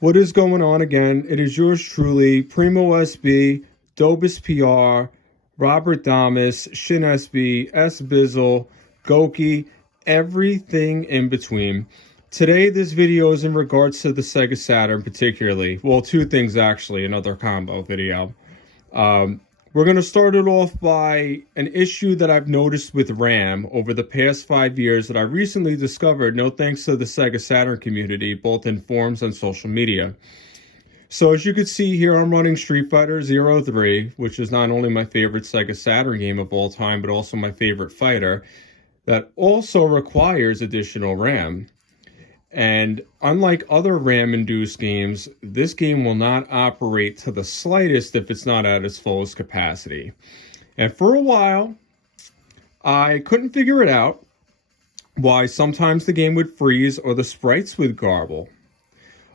What is going on again? It is yours truly, Primo SB, Dobus PR, Robert Damas, Shin SB, S Bizzle, Goki, everything in between. Today, this video is in regards to the Sega Saturn particularly. Well, two things actually, another combo video. We're going to start it off by an issue that I've noticed with RAM over the past 5 years that I recently discovered, no thanks to the Sega Saturn community, both in forums and social media. So as you can see here, I'm running Street Fighter 03, which is not only my favorite Sega Saturn game of all time, but also my favorite fighter, that also requires additional RAM. And unlike other RAM-induced games, this game will not operate to the slightest if it's not at its fullest capacity. And for a while, I couldn't figure it out why sometimes the game would freeze or the sprites would garble.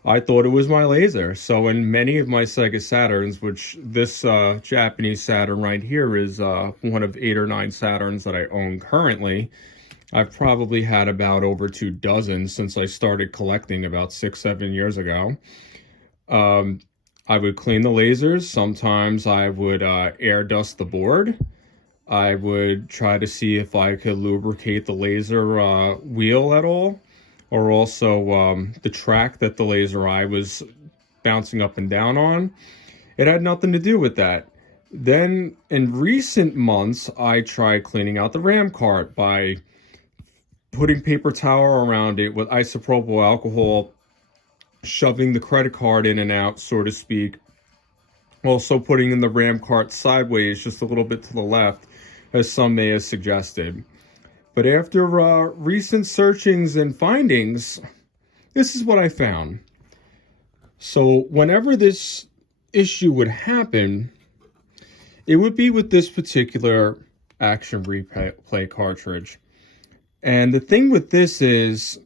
I thought it was my laser. So in many of my Sega Saturns, which this Japanese Saturn right here is one of 8 or 9 Saturns that I own currently, I've probably had about over 2 dozen since I started collecting about 6-7 years ago. I would clean the lasers. Sometimes I would air dust the board. I would try to see if I could lubricate the laser wheel at all, or also the track that the laser eye was bouncing up and down on. It had nothing to do with that. Then in recent months, I tried cleaning out the RAM cart by putting paper towel around it with isopropyl alcohol, shoving the credit card in and out, so to speak. Also putting in the RAM cart sideways, just a little bit to the left, as some may have suggested. But after recent searchings and findings, this is what I found. So whenever this issue would happen, it would be with this particular action replay cartridge. And the thing with this is,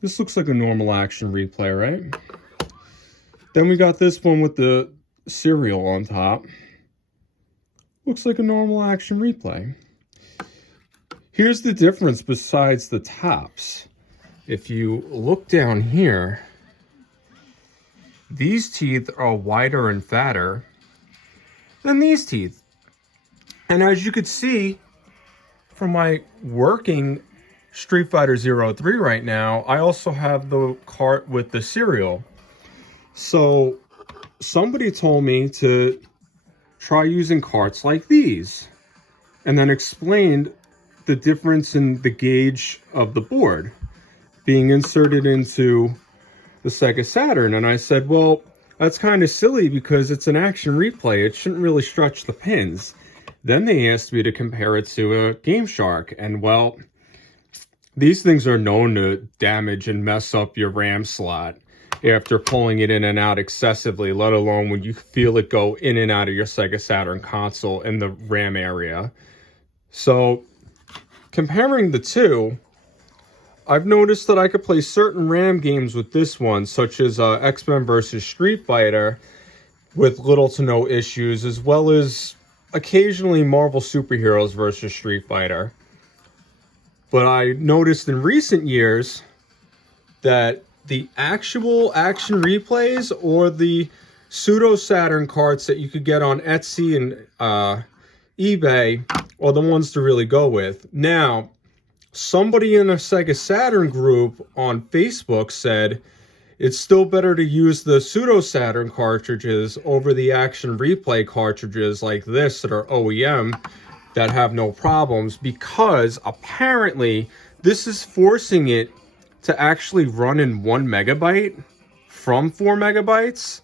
this looks like a normal action replay, right? Then we got this one with the serial on top. Looks like a normal action replay. Here's the difference besides the tops. If you look down here, these teeth are wider and fatter than these teeth. And as you could see, for my working Street Fighter 03 right now, I also have the cart with the serial. So somebody told me to try using carts like these, and then explained the difference in the gauge of the board being inserted into the Sega Saturn. And I said, well, that's kind of silly because it's an action replay. It shouldn't really stretch the pins. Then they asked me to compare it to a gameshark, and well, these things are known to damage and mess up your RAM slot after pulling it in and out excessively, let alone when you feel it go in and out of your Sega Saturn console in the RAM area. So comparing the two, I've noticed that I could play certain RAM games with this one, such as X-Men vs. Street Fighter, with little to no issues, as well as occasionally Marvel Superheroes versus Street Fighter. But I noticed in recent years that the actual action replays or the pseudo Saturn carts that you could get on Etsy and eBay are the ones to really go with. Now, somebody in a Sega Saturn group on Facebook said it's still better to use the pseudo Saturn cartridges over the action replay cartridges like this that are OEM that have no problems, because apparently this is forcing it to actually run in 1 megabyte from 4 megabytes,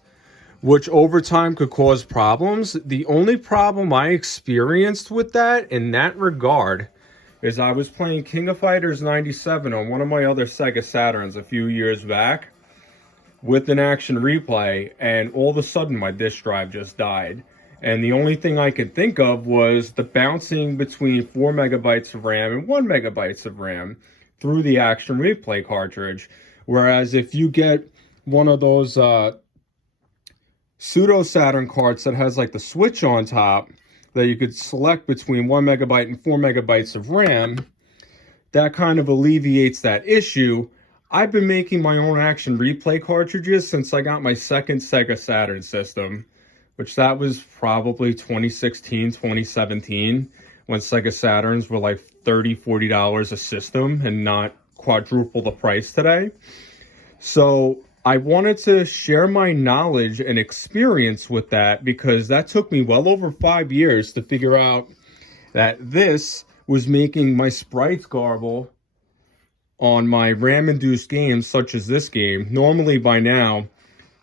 which over time could cause problems. The only problem I experienced with that in that regard is I was playing King of Fighters 97 on one of my other Sega Saturns a few years back with an action replay, and all of a sudden my disk drive just died. And the only thing I could think of was the bouncing between 4 megabytes of RAM and 1 megabytes of RAM through the action replay cartridge. Whereas if you get one of those pseudo Saturn carts that has like the switch on top that you could select between 1 megabyte and 4 megabytes of RAM, that kind of alleviates that issue. I've been making my own action replay cartridges since I got my second Sega Saturn system, which that was probably 2016, 2017, when Sega Saturns were like $30, $40 a system and not quadruple the price today. So I wanted to share my knowledge and experience with that because that took me well over 5 years to figure out that this was making my sprites garble on my RAM-induced games such as this game. Normally by now,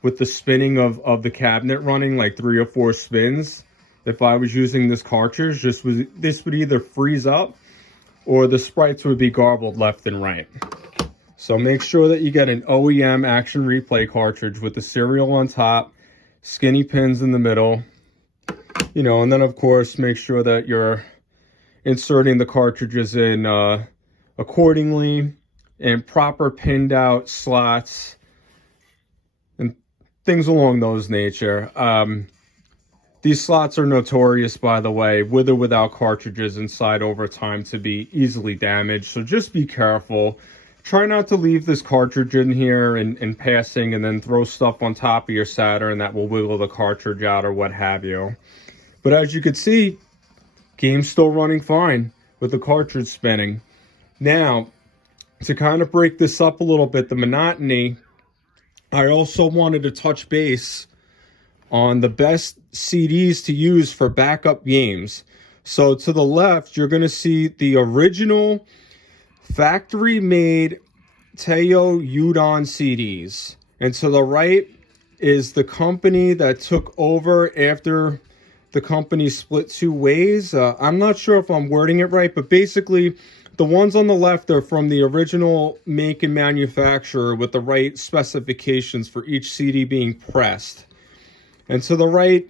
with the spinning of the cabinet running like 3 or 4 spins, if I was using this cartridge, this would either freeze up or the sprites would be garbled left and right. So make sure that you get an OEM action replay cartridge with the serial on top, skinny pins in the middle, you know, and then of course make sure that you're inserting the cartridges in accordingly, and proper pinned out slots and things along those nature. These slots are notorious, by the way, with or without cartridges inside over time, to be easily damaged. So just be careful. Try not to leave this cartridge in here in passing and then throw stuff on top of your Saturn that will wiggle the cartridge out or what have you. But as you can see, game's still running fine with the cartridge spinning. Now, to kind of break this up a little bit, the monotony, I also wanted to touch base on the best CDs to use for backup games. So to the left, you're going to see the original factory-made Taiyo Yuden CDs. And to the right is the company that took over after the company split 2 ways. I'm not sure if I'm wording it right, but basically the ones on the left are from the original make and manufacturer with the right specifications for each CD being pressed. And to the right,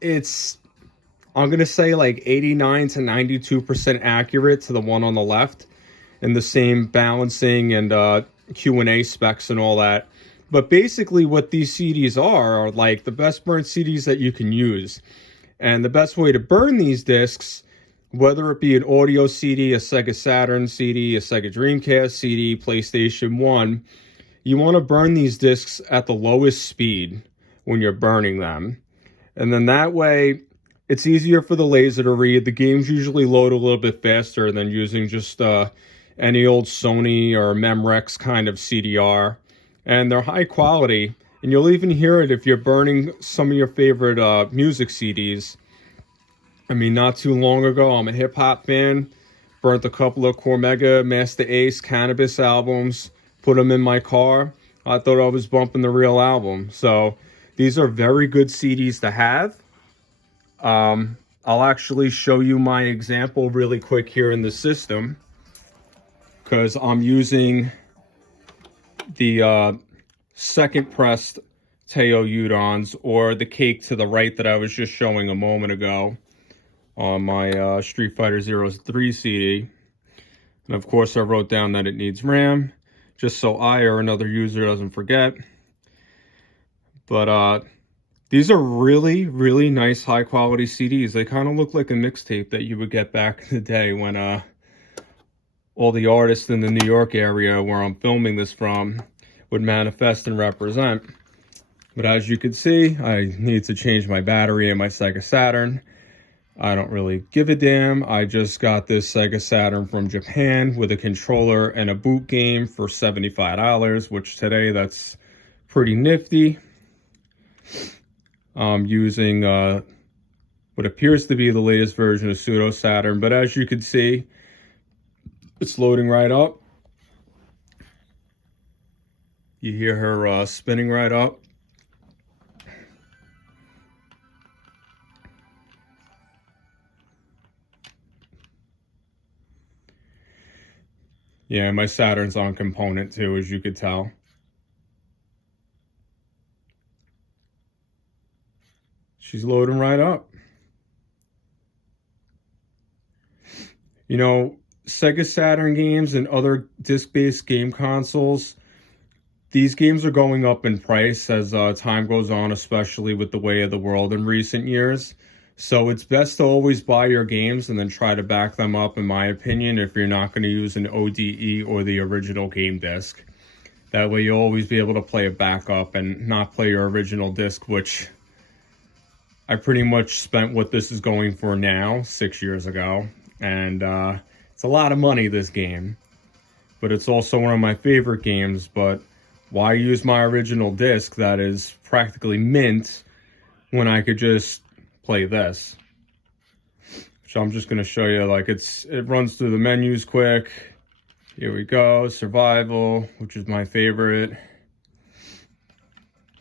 it's, I'm going to say like 89 to 92% accurate to the one on the left, and the same balancing and Q&A specs and all that. But basically what these CDs are like the best burnt CDs that you can use. And the best way to burn these discs, whether it be an audio CD, a Sega Saturn CD, a Sega Dreamcast CD, PlayStation 1, you want to burn these discs at the lowest speed when you're burning them. And then that way, it's easier for the laser to read. The games usually load a little bit faster than using just any old Sony or Memrex kind of CDR. And they're high quality. And you'll even hear it if you're burning some of your favorite music CDs. I mean, not too long ago, I'm a hip-hop fan. Burnt a couple of Cormega, Master Ace, Cannabis albums. Put them in my car. I thought I was bumping the real album. So these are very good CDs to have. I'll actually show you my example really quick here in the system, because I'm using the second pressed Taiyo Yudens, or the cake to the right that I was just showing a moment ago on my Street Fighter 03 CD. And of course I wrote down that it needs RAM, just so I or another user doesn't forget. But these are really, really nice high quality CDs. They kind of look like a mixtape that you would get back in the day when all the artists in the New York area where I'm filming this from would manifest and represent. But as you can see, I need to change my battery in my Sega Saturn. I don't really give a damn. I just got this Sega Saturn from Japan with a controller and a boot game for $75, which today that's pretty nifty. I'm using what appears to be the latest version of Pseudo Saturn, but as you can see, it's loading right up. You hear her spinning right up. Yeah, my Saturn's on component too, as you could tell. She's loading right up. You know, Sega Saturn games and other disc-based game consoles, these games are going up in price as time goes on, especially with the way of the world in recent years. So it's best to always buy your games and then try to back them up, in my opinion, if you're not going to use an ODE or the original game disc. That way you'll always be able to play a backup and not play your original disc, which I pretty much spent what this is going for now 6 years ago. And it's a lot of money, this game. But it's also one of my favorite games. But why use my original disc that is practically mint when I could just play this? So I'm just going to show you, like, it runs through the menus quick. Here we go, survival, which is my favorite.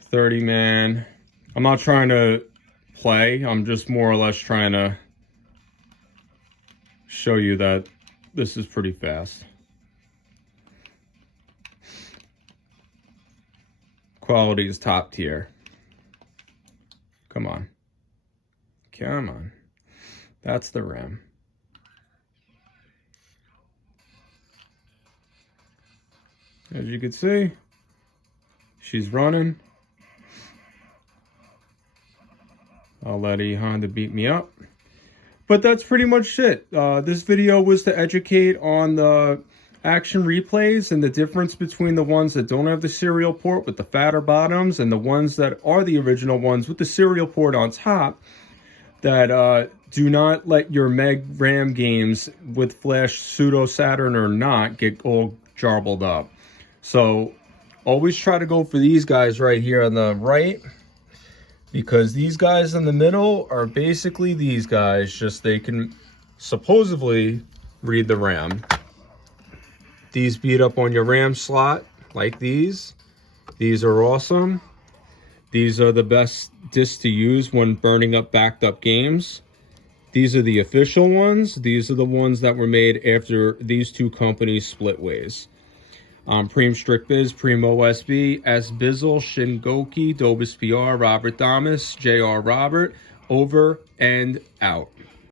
30-man. I'm not trying to play, I'm just more or less trying to show you that this is pretty fast. Quality is top tier. Come on. Come on. That's the RAM. As you can see, she's running. I'll let Honda beat me up. But that's pretty much it. This video was to educate on the action replays and the difference between the ones that don't have the serial port with the fatter bottoms and the ones that are the original ones with the serial port on top that do not let your Meg RAM games with flash pseudo Saturn or not get all jarbled up. So always try to go for these guys right here on the right, because these guys in the middle are basically these guys, just they can supposedly read the RAM. These beat up on your RAM slot like these. These are awesome. These are the best discs to use when burning up backed up games. These are the official ones. These are the ones that were made after these two companies split ways. Preem Strict Biz, Preem OSB, S Bizzle, Shingoki, Dobis PR, Robert Thomas, JR Robert, over and out.